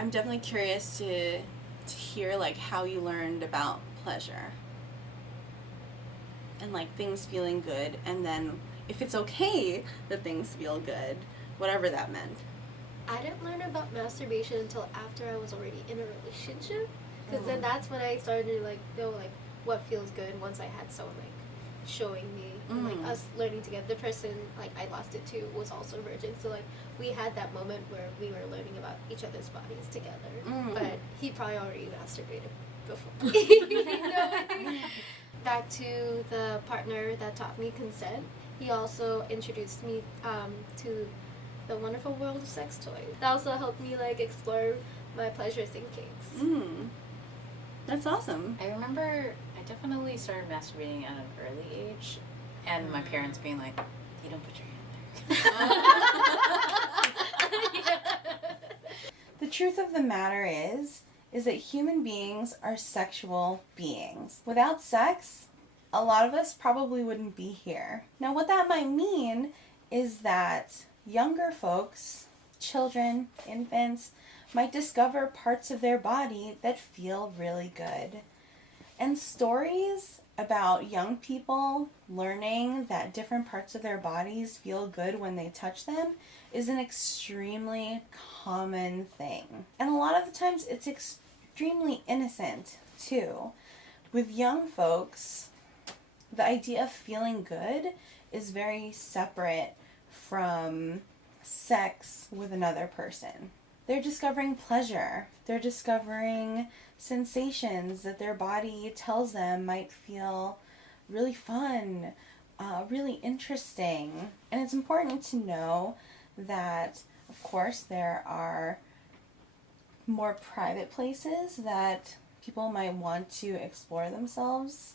I'm definitely curious to hear, like, how you learned about pleasure. And, like, things feeling good, and then if it's okay that things feel good, whatever that meant. I didn't learn about masturbation until after I was already in a relationship, because then that's when I started to, like, know, like, what feels good once I had someone, like, showing me, and, like, us learning together. The person, like, I lost it to was also a virgin, so, like, we had that moment where we were learning about each other's bodies together, but he probably already masturbated before. You know? Back to the partner that taught me consent, he also introduced me to the wonderful world of sex toys. That also helped me, like, explore my pleasures and kinks. That's awesome. I remember I definitely started masturbating at an early age, and my parents being like, "You don't put your hand there." The truth of the matter is that human beings are sexual beings. Without sex, a lot of us probably wouldn't be here. Now, what that might mean is that younger folks, children, infants, might discover parts of their body that feel really good. And stories about young people learning that different parts of their bodies feel good when they touch them is an extremely common thing. And a lot of the times it's extremely innocent too. With young folks, the idea of feeling good is very separate from sex with another person. They're discovering pleasure. They're discovering sensations that their body tells them might feel really fun, really interesting. And it's important to know that, of course, there are more private places that people might want to explore themselves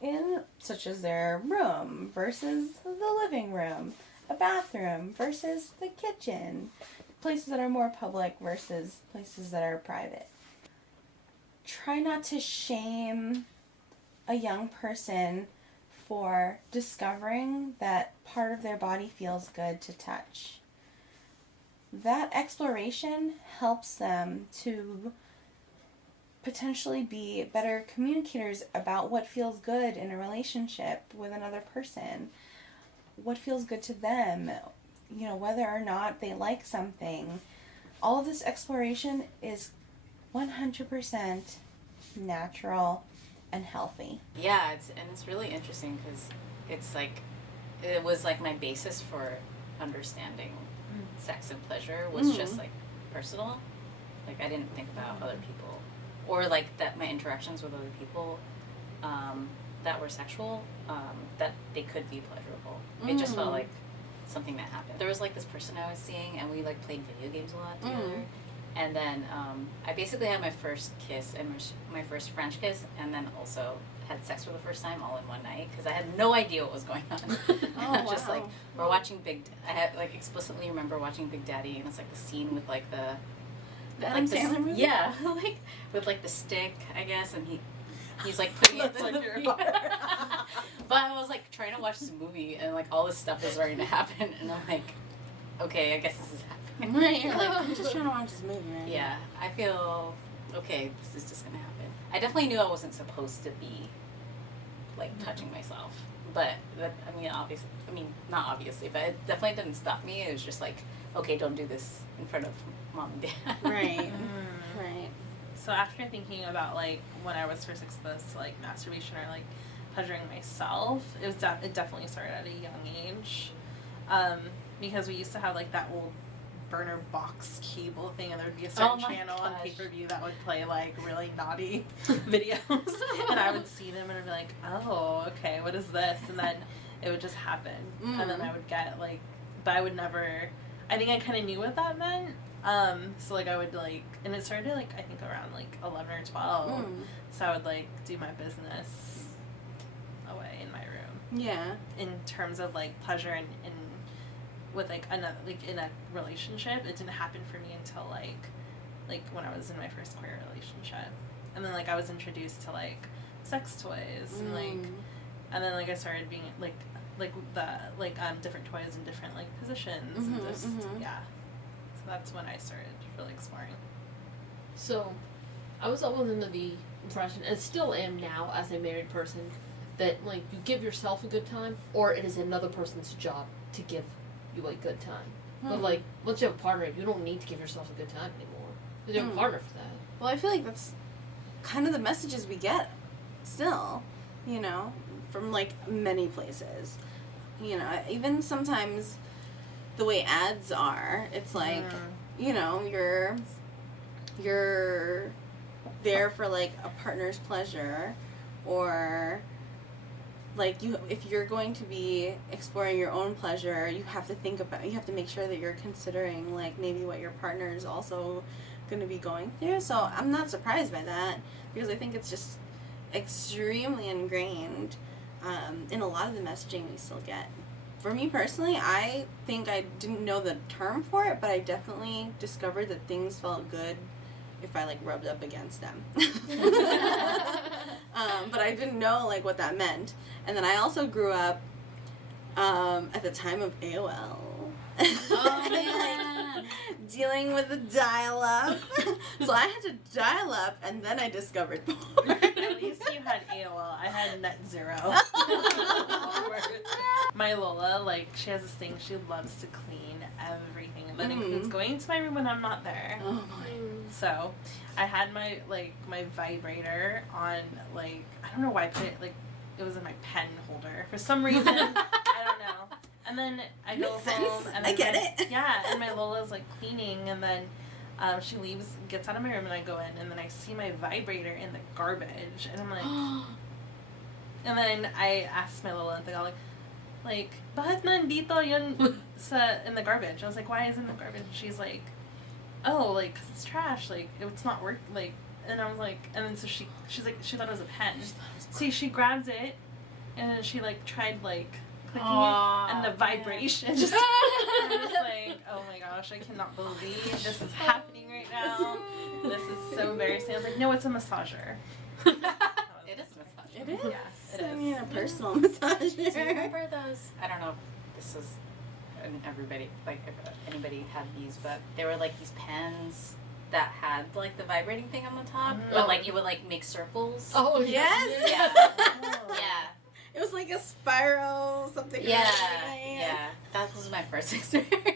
in, such as their room versus the living room, a bathroom versus the kitchen, places that are more public versus places that are private. Try not to shame a young person for discovering that part of their body feels good to touch. That exploration helps them to potentially be better communicators about what feels good in a relationship with another person, what feels good to them, you know, whether or not they like something. All of this exploration is 100% natural and healthy. Yeah, it's really interesting because it's like, it was like my basis for understanding sex and pleasure was just like personal. Like, I didn't think about other people, or like that my interactions with other people that were sexual, that they could be pleasurable. It just felt like something that happened. There was like this person I was seeing, and we like played video games a lot together. And then I basically had my first kiss and my first French kiss, and then also had sex for the first time all in one night because I had no idea what was going on. Just like, we're watching I had like explicitly remember watching Big Daddy, and it's like the scene with like the Adam Sandler movie? Yeah, like with like the stick, I guess, and he's like putting it in your heart. But I was like trying to watch this movie, and like all this stuff is starting to happen, and I'm like, okay, I guess this is happening. Right, you're like, I'm just trying to watch this movie right now. Yeah, I feel, okay, this is just gonna happen. I definitely knew I wasn't supposed to be like touching myself, but that, not obviously, but it definitely didn't stop me. It was just like, okay, don't do this in front of mom and dad. Right. Right. So after thinking about like when I was first exposed to like masturbation or like pleasuring myself, it definitely started at a young age, because we used to have like that old burner box cable thing, and there would be a certain channel on pay-per-view that would play like really naughty videos, and I would see them and I'd be like, oh, okay, what is this? And then it would just happen, and then I would get like, but I would never, I think I kind of knew what that meant, so like I would like, and it started like I think around like 11 or 12, so I would like do my business away in my room. Yeah. In terms of like pleasure and with like another, like in a relationship, it didn't happen for me until like when I was in my first queer relationship, and then like I was introduced to like sex toys and like, and then like I started being like the different toys in different, like, positions, and just, yeah. So that's when I started really exploring. Yeah. So that's when I started, like, exploring. So, I was always under the impression, and still am now as a married person, that like you give yourself a good time, or it is another person's job to give you a good time. But like, once you have a partner, you don't need to give yourself a good time anymore. You have a partner for that. Well, I feel like that's kind of the messages we get still, you know, from like many places. You know, even sometimes the way ads are, it's like, you know, you're there for like a partner's pleasure, or like if you're going to be exploring your own pleasure, you have to make sure that you're considering like maybe what your partner is also going to be going through. So I'm not surprised by that, because I think it's just extremely ingrained in a lot of the messaging we still get. For me personally, I think I didn't know the term for it, but I definitely discovered that things felt good if I like rubbed up against them. But I didn't know like what that meant. And then I also grew up at the time of AOL. Oh man. Dealing with the dial-up. So I had to dial up, and then I discovered porn. At least you had AOL. I had net zero. My Lola, like, she has this thing. She loves to clean everything. And that includes going to my room when I'm not there. Oh my. So, I had my vibrator on, like, I don't know why I put it, like, it was in my pen holder. For some reason, I don't know. And then I go Makes home, sense. and I then get it. Yeah, and my Lola's, like, cleaning, and then she leaves, gets out of my room, and I go in, and then I see my vibrator in the garbage, and I'm like... And then I asked my Lola, like, bakit nandito yun in the garbage? I was like, why is it in the garbage? And she's like, oh, like, 'cause it's trash, like, it's not work, like, and I was like, and then so she's like, she thought it was a pen. See, she grabs it, and then she, like, tried, like, clicking it, and the vibration just, I was like, oh my gosh, I cannot believe this is happening right now. This is so embarrassing. I was like, no, it's a massager. It is a massager. It is? Yeah, it I is. mean, a personal massager. Do you remember those? I don't know if this was everybody, like if anybody had these, but they were like these pens that had like the vibrating thing on the top, but like you would like make circles. Oh, Yes? Yeah. Oh. Yeah. It was like a spiral something. Yeah. Yeah. That was my first experience. Mine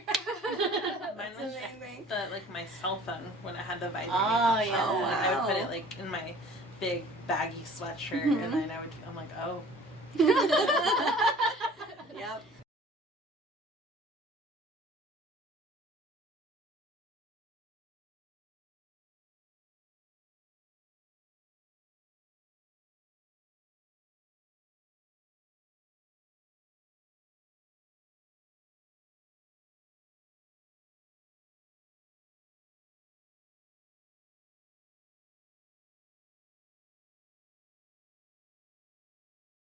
That's was amazing. like my cell phone when it had the vibrating. Oh, function. yeah. And I would put Wow. it like in my big baggy sweatshirt, Mhm. and then I'm like, oh. Yep.